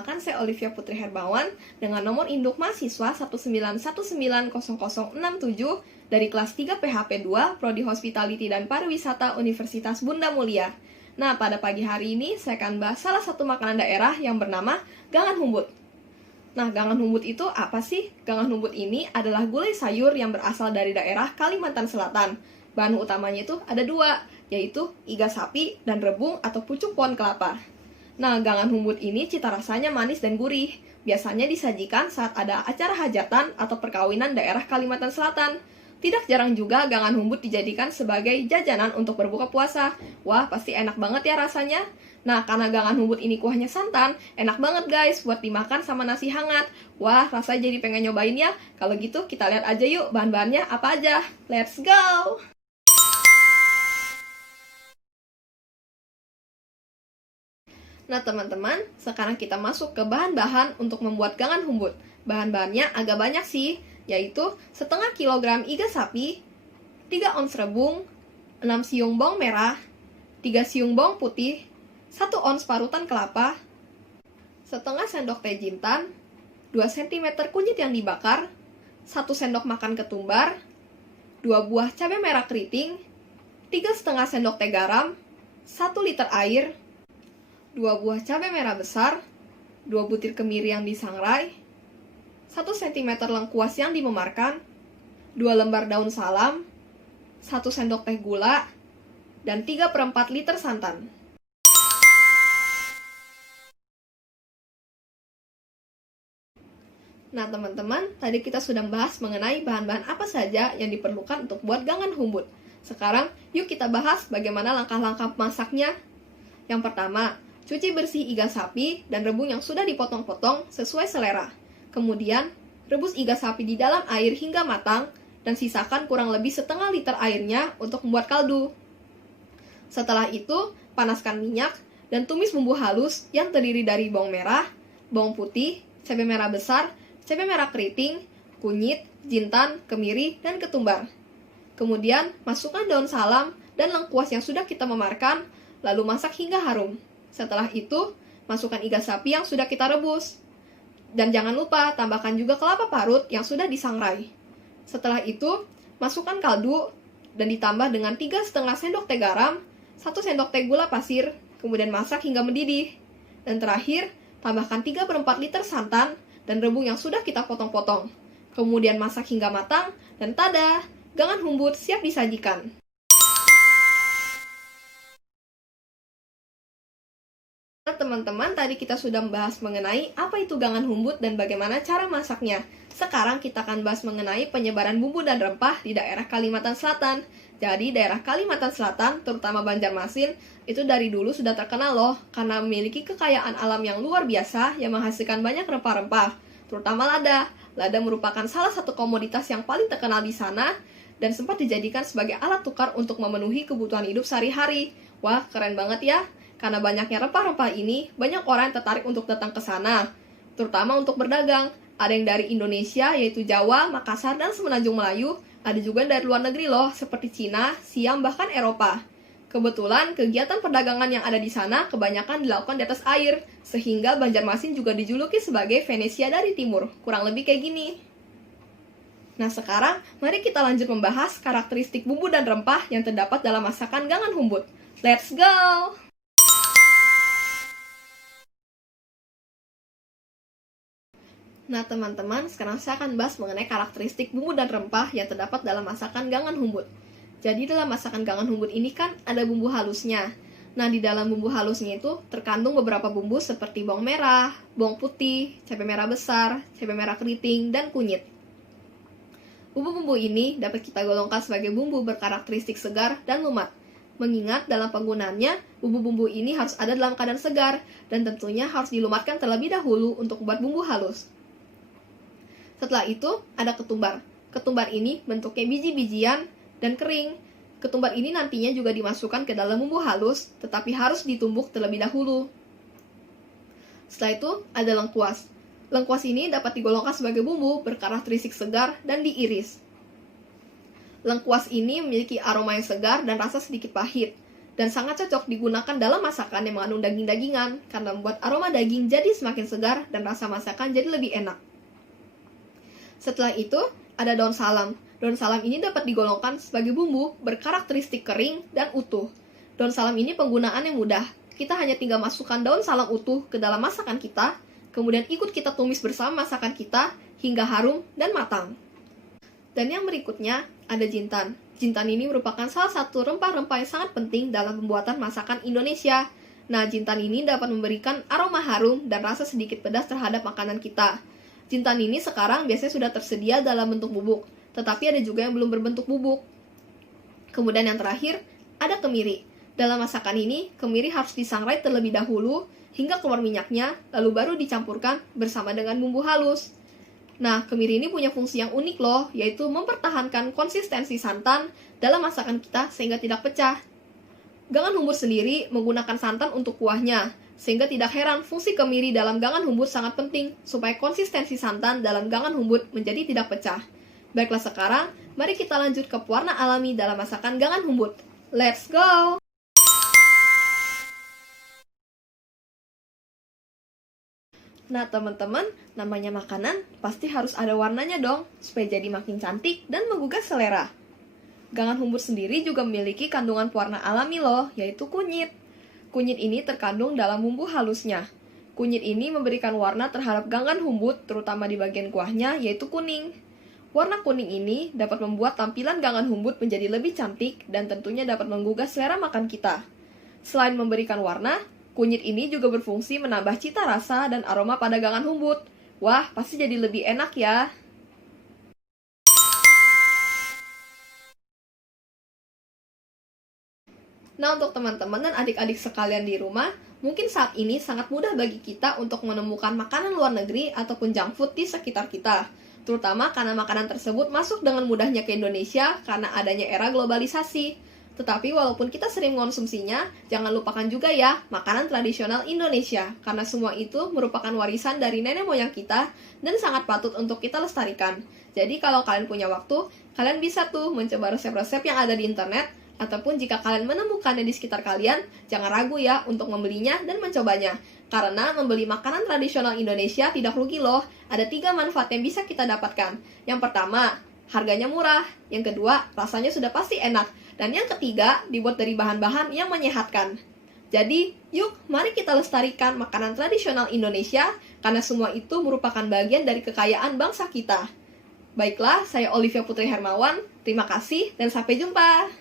Perkenalkan, saya Olivia Putri Herbawan dengan nomor induk mahasiswa 191900067 dari kelas 3 PHP 2, Prodi Hospitality dan Pariwisata Universitas Bunda Mulia. Nah, pada pagi hari ini saya akan bahas salah satu makanan daerah yang bernama gangan humbut. Nah, gangan humbut itu apa sih? Gangan humbut ini adalah gulai sayur yang berasal dari daerah Kalimantan Selatan. Bahan utamanya itu ada dua, yaitu iga sapi dan rebung atau pucuk pohon kelapa. Nah, gangan humbut ini cita rasanya manis dan gurih. Biasanya disajikan saat ada acara hajatan atau perkawinan daerah Kalimantan Selatan. Tidak jarang juga gangan humbut dijadikan sebagai jajanan untuk berbuka puasa. Wah, pasti enak banget ya rasanya. Nah, karena gangan humbut ini kuahnya santan, enak banget guys buat dimakan sama nasi hangat. Wah, rasanya jadi pengen nyobain ya. Kalau gitu kita lihat aja yuk bahan-bahannya apa aja. Let's go! Nah teman-teman, sekarang kita masuk ke bahan-bahan untuk membuat gangan humbut. Bahan-bahannya agak banyak sih, yaitu setengah kilogram iga sapi, 3 ons rebung, 6 siung bawang merah, 3 siung bawang putih, 1 ons parutan kelapa, setengah sendok teh jintan, 2 cm kunyit yang dibakar, 1 sendok makan ketumbar, 2 buah cabai merah keriting, 3,5 sendok teh garam, 1 liter air, 2 buah cabai merah besar, 2 butir kemiri yang disangrai, 1 cm lengkuas yang dimemarkan, 2 lembar daun salam, 1 sendok teh gula, dan 3/4 liter santan. Nah teman-teman, tadi kita sudah membahas mengenai bahan-bahan apa saja yang diperlukan untuk buat gangan humbut. Sekarang, yuk kita bahas bagaimana langkah-langkah masaknya. Yang pertama, cuci bersih iga sapi dan rebung yang sudah dipotong-potong sesuai selera. Kemudian, rebus iga sapi di dalam air hingga matang dan sisakan kurang lebih setengah liter airnya untuk membuat kaldu. Setelah itu, panaskan minyak dan tumis bumbu halus yang terdiri dari bawang merah, bawang putih, cabai merah besar, cabai merah keriting, kunyit, jintan, kemiri, dan ketumbar. Kemudian, masukkan daun salam dan lengkuas yang sudah kita memarkan, lalu masak hingga harum. Setelah itu, masukkan iga sapi yang sudah kita rebus. Dan jangan lupa, tambahkan juga kelapa parut yang sudah disangrai. Setelah itu, masukkan kaldu dan ditambah dengan 3,5 sendok teh garam, 1 sendok teh gula pasir, kemudian masak hingga mendidih. Dan terakhir, tambahkan 3/4 liter santan dan rebung yang sudah kita potong-potong. Kemudian masak hingga matang, dan tada! Gangan humbut siap disajikan. Teman-teman, tadi kita sudah membahas mengenai apa itu gangan humbut dan bagaimana cara masaknya. Sekarang kita akan bahas mengenai penyebaran bumbu dan rempah di daerah Kalimantan Selatan. Jadi, daerah Kalimantan Selatan, terutama Banjarmasin, itu dari dulu sudah terkenal loh, karena memiliki kekayaan alam yang luar biasa yang menghasilkan banyak rempah-rempah, terutama lada. Lada merupakan salah satu komoditas yang paling terkenal di sana, dan sempat dijadikan sebagai alat tukar untuk memenuhi kebutuhan hidup sehari-hari. Wah, keren banget ya! Karena banyaknya rempah-rempah ini, banyak orang yang tertarik untuk datang ke sana, terutama untuk berdagang. Ada yang dari Indonesia, yaitu Jawa, Makassar, dan Semenanjung Melayu. Ada juga dari luar negeri loh, seperti Cina, Siam, bahkan Eropa. Kebetulan, kegiatan perdagangan yang ada di sana kebanyakan dilakukan di atas air, sehingga Banjarmasin juga dijuluki sebagai Venesia dari Timur. Kurang lebih kayak gini. Nah sekarang, mari kita lanjut membahas karakteristik bumbu dan rempah yang terdapat dalam masakan gangan humbut. Let's go! Nah teman-teman, sekarang saya akan bahas mengenai karakteristik bumbu dan rempah yang terdapat dalam masakan gangan humbut. Jadi dalam masakan gangan humbut ini kan ada bumbu halusnya. Nah di dalam bumbu halusnya itu terkandung beberapa bumbu seperti bawang merah, bawang putih, cabai merah besar, cabai merah keriting, dan kunyit. Bumbu-bumbu ini dapat kita golongkan sebagai bumbu berkarakteristik segar dan lumat. Mengingat dalam penggunaannya, bumbu-bumbu ini harus ada dalam keadaan segar dan tentunya harus dilumatkan terlebih dahulu untuk membuat bumbu halus. Setelah itu, ada ketumbar. Ketumbar ini bentuknya biji-bijian dan kering. Ketumbar ini nantinya juga dimasukkan ke dalam bumbu halus, tetapi harus ditumbuk terlebih dahulu. Setelah itu, ada lengkuas. Lengkuas ini dapat digolongkan sebagai bumbu berkarakteristik segar dan diiris. Lengkuas ini memiliki aroma yang segar dan rasa sedikit pahit. dan sangat cocok digunakan dalam masakan yang mengandung daging-dagingan karena membuat aroma daging jadi semakin segar dan rasa masakan jadi lebih enak. Setelah itu, ada daun salam. Daun salam ini dapat digolongkan sebagai bumbu berkarakteristik kering dan utuh. Daun salam ini penggunaannya mudah. Kita hanya tinggal masukkan daun salam utuh ke dalam masakan kita, kemudian ikut kita tumis bersama masakan kita hingga harum dan matang. Dan yang berikutnya ada jintan. Jintan ini merupakan salah satu rempah-rempah yang sangat penting dalam pembuatan masakan Indonesia. Nah, jintan ini dapat memberikan aroma harum dan rasa sedikit pedas terhadap makanan kita. Jintan ini sekarang biasanya sudah tersedia dalam bentuk bubuk, tetapi ada juga yang belum berbentuk bubuk. Kemudian yang terakhir, ada kemiri. Dalam masakan ini, kemiri harus disangrai terlebih dahulu hingga keluar minyaknya, lalu baru dicampurkan bersama dengan bumbu halus. Nah, kemiri ini punya fungsi yang unik loh, yaitu mempertahankan konsistensi santan dalam masakan kita sehingga tidak pecah. Gangan humbut sendiri menggunakan santan untuk kuahnya, sehingga tidak heran fungsi kemiri dalam gangan humbut sangat penting supaya konsistensi santan dalam gangan humbut menjadi tidak pecah. Baiklah sekarang, mari kita lanjut ke pewarna alami dalam masakan gangan humbut. Let's go! Nah teman-teman, namanya makanan pasti harus ada warnanya dong, supaya jadi makin cantik dan menggugah selera. Gangan humbut sendiri juga memiliki kandungan pewarna alami loh, yaitu kunyit. Kunyit ini terkandung dalam bumbu halusnya. Kunyit ini memberikan warna terhadap gangan humbut, terutama di bagian kuahnya, yaitu kuning. Warna kuning ini dapat membuat tampilan gangan humbut menjadi lebih cantik dan tentunya dapat menggugah selera makan kita. Selain memberikan warna, kunyit ini juga berfungsi menambah cita rasa dan aroma pada gangan humbut. Wah, pasti jadi lebih enak ya. Nah, untuk teman-teman dan adik-adik sekalian di rumah, mungkin saat ini sangat mudah bagi kita untuk menemukan makanan luar negeri ataupun junk food di sekitar kita. Terutama karena makanan tersebut masuk dengan mudahnya ke Indonesia karena adanya era globalisasi. Tetapi walaupun kita sering mengonsumsinya, jangan lupakan juga ya makanan tradisional Indonesia, karena semua itu merupakan warisan dari nenek moyang kita dan sangat patut untuk kita lestarikan. Jadi kalau kalian punya waktu, kalian bisa tuh mencoba resep-resep yang ada di internet, ataupun jika kalian menemukannya di sekitar kalian, jangan ragu ya untuk membelinya dan mencobanya. Karena membeli makanan tradisional Indonesia tidak rugi loh, ada 3 manfaat yang bisa kita dapatkan. Yang pertama, harganya murah. Yang kedua, rasanya sudah pasti enak. Dan yang ketiga, dibuat dari bahan-bahan yang menyehatkan. Jadi, yuk mari kita lestarikan makanan tradisional Indonesia, karena semua itu merupakan bagian dari kekayaan bangsa kita. Baiklah, saya Olivia Putri Hermawan, terima kasih dan sampai jumpa.